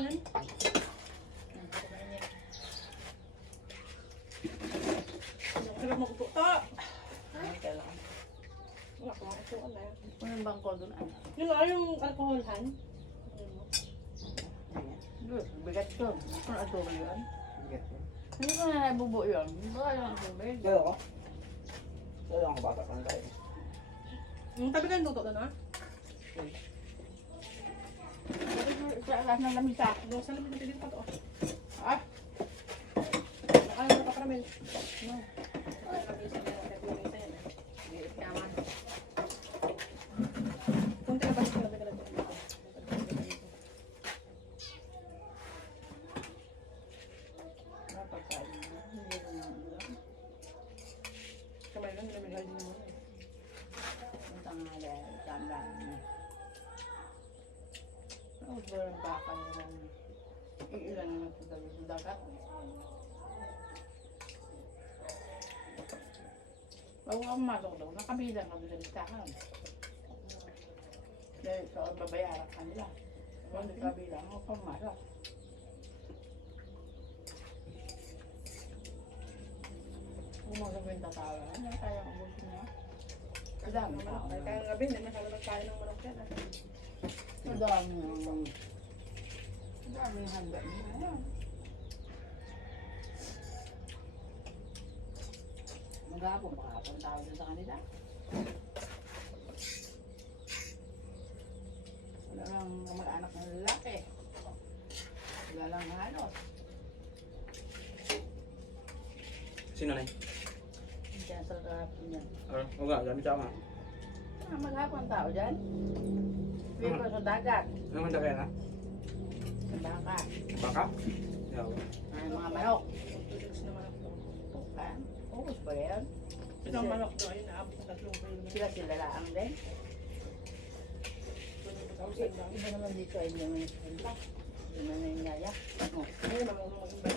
kanin. Sarap mag-upo. Kailangan. Wala ko mag-upuan na. Anong bangko doon? Yun nga yung alcoholhan. Bigat ko. Ano ang tubig yun? Bigat ko. Hindi ko na nabubo yun. Baka lang ang tubig. Dalo ko. Dalo ako bata pa na tayo. Tabi ka yung tuto doon, ha? Sa alas ng lamisa. Doon sa labas ng piling pa to. Ah? Nakaya mo ka para men. No. Nakabisa na yung nagulong sa yan. Bigat naman. Kunti na balik ka lang dito. Napagkain mo. Hindi ko na ulam. Kamay lang, nilamigal din mo. Ang tanghali. Tandaan mo. Ang barang baka naman. Iilan naman sa dagat. Bago ka pumasok daw, nakabilang ka doon sa listahan. Dahil sa babayaran ka nila. Kung hindi ka bilang, huwag ka pumasok. Kung magagawin tatawa, ano kaya ang ubusin niya? Madami tao na. Kaya nga bin, hindi masyado nagkain ng manok yan. Madami yung... Madami yung handa niya. Ayan. Maghapon, makakapon tayo dun sa kanila. Wala lang kamag-anak ng lalaki. Wala lang halos. Sino na yun? Diyan sa kahapon yan. Oo nga, dami tao nga. Maghapon tao dyan. Pili ko sa dagat. Ano man kaya na? Sa baka. Baka? Yaw. Ay, mga manok. Tulogs na manok to. Tukan. Ubus ba yan? Ito ang manok to, ayun naabot ng 3 kilo. Sila lang din. Iba naman dito ay hindi naman yung sila. Hindi naman yung naya. Hindi naman ako mag-imbay.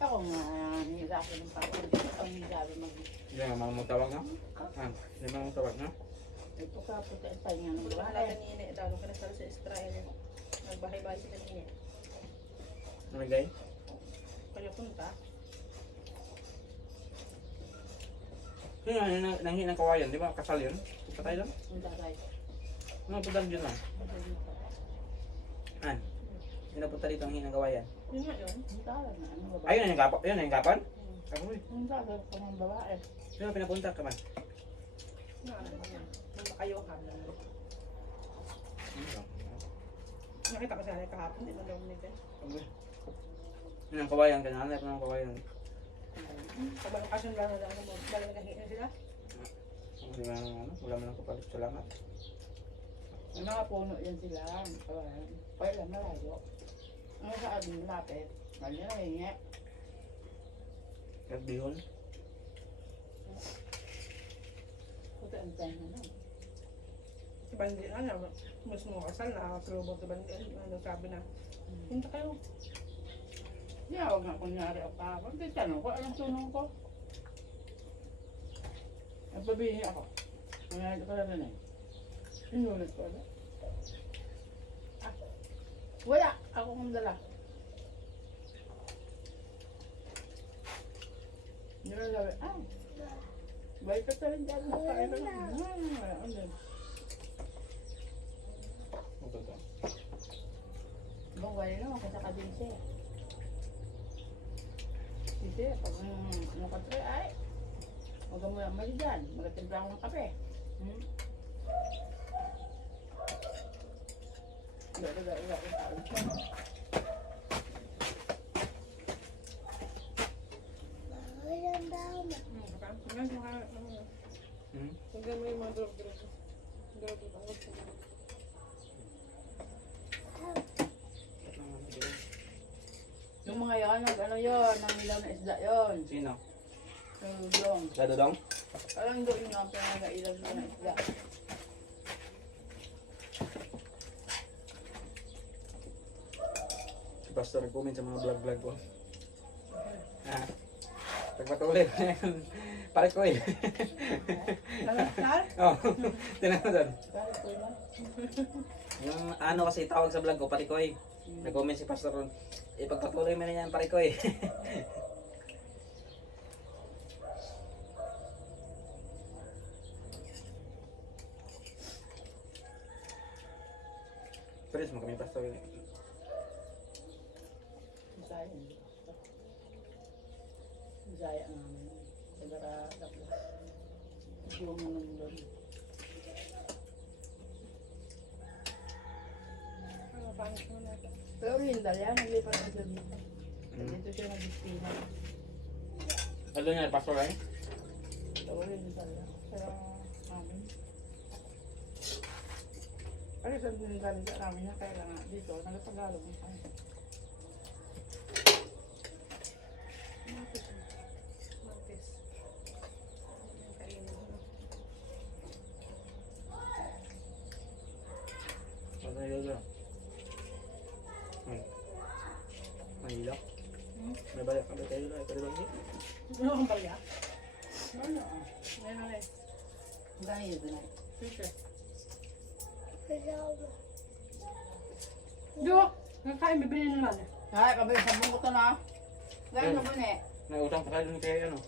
Ako nga, hindi sa akin ng pako. Ang hindi sabi mag... Hindi nga mga magtawag na? Hindi mga magtawag na? Ito ka, puti ang tayo nga ng Wala buhay. ka kanina, dalo ka na sa Israel. Nagbahay-bahay si kanina. Namigay? Kaya punta. Yun nga, nanghin ng kawayan, di ba? Kasal yun? Patay lang? Ang tatay. Ano, punta dyan lang? Han? Hindi napunta dito ang hinang kawayan. Yun nga yun. Ang tatay na ano ba? Ayun na yung kapan? Ayun na yung kapan? Kapoy. Ang tatay ko ng babae. Sino pinapunta ka man? Nung makayuhan lang. Nakita ko siya kahapon, hindi man daw nito. Kapoy. Yun ang kawayan, kanalay ko ng kawayan. Sa bakasyon lang na lang, balik nagkahiin sila. Hindi man ano, wala man ang kapalit. Salamat. May mga puno yan sila. Pwede lang malayo. Ang saan lapit. Mali na hingi. At bihol. Puti ang tayo na. Si Bandi, ano, mas mo kasal na, kalubog si Bandi, ano sabi na, hinta kayo. Yeah, huwag nga kunyari ako kahapon. Hindi tanong ko, anong sunong ko? Nagpabihi ako. Kunyari ko na rin eh. Inulit ko na. Wala! Ako kong dala. Hindi na sabi, balik ka rin dyan. Nakain ka lang. Wala ko din. Ito to. Ibang wala naman kasi ka din siya. Kasi pag nakatry ay huwag mo lang mali dyan. Magatimpla akong kape. Iba. Hanggang mo yung mga drug-drug. Drug-drug. Yung mga yan, ano yun, ang ilaw na isda yun. Sino? Yung dudong. Dadodong? Parang doon yung ang pinag-ilaw na isda. Basta nag-comment sa mga vlog-vlog ko. Pagpatuloy ko na yun. Pare ko eh. Lalasal? Oo. Tinanong doon. Bakit ko yun? Yung ano kasi tawag sa vlog ko, pare ko eh. Nag-comment si Pastor Ron, ipagpatuloy mo na yan pare ko eh. Terus mo kami Pastor eh. Bisaya, hindi. Bisaya ang amin. Sagara, tapos. Gusto mo nung doon. Ano, pangit mo natin. Pero Oriental yan, naglipat na siya dito. Dito siya nag-istina. Ano nga Pastor eh? Sa Oriental yan. Kaya amin. Pero sa Oriental sa amin niya, kaya nga dito, nagtagalog mo tayo. Matis. Matis. Ang kainin mo. Ano yun lang? Mahilak? May balak ka ba tayo lang? Ito lang Ano kang palya? Ano? Ngayon na eh. Ang dahil yun na. Future. Yo, nagkain bibili naman eh. Ay, kabay, sabong ko to na. Gano'n naman eh. May utang pa kayo dun kay ano?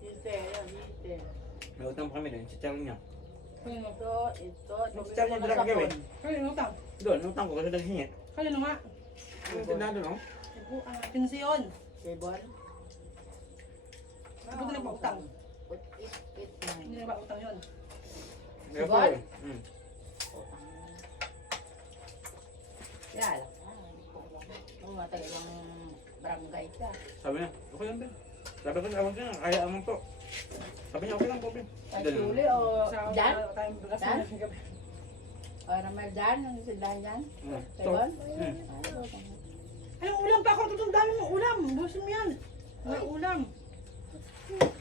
Dite, yan, dite. May utang pa kami dun, si Charlie niya. Kanino? Ito. Saan yung drag gawin? Kanino utang? Doon, utang ko kasi naghingit. Kanino nga? Yung tinado no? Pensyon. Table. Buti na ba utang? It, Hindi na ba utang yun? Gabon? Yan. Oo nga, talagang barangay ka. Sabi niya, okay lang din. Sabi ko, awag niya, kaya amang to. Sabi niya, okay lang po. Ay, suli o Sa dyan? wala tayong bigas Dan? na gabi. O naman dyan, ang sindahan dyan? So, Table? Anong ulam pa ako? Tutong dami mong ulam. Busin mo yan. May ulam.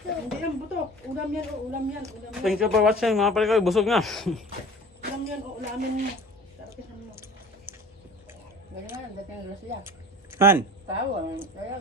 Hindi lang buto. Ulam yan o ulam yan. Ulam yan. thank you for watching mga pare ko, busog na. Ulam yan o ulamin mo. Tarapisan mo. Ganyan nga, dating grasya. Han? Tawang, kaya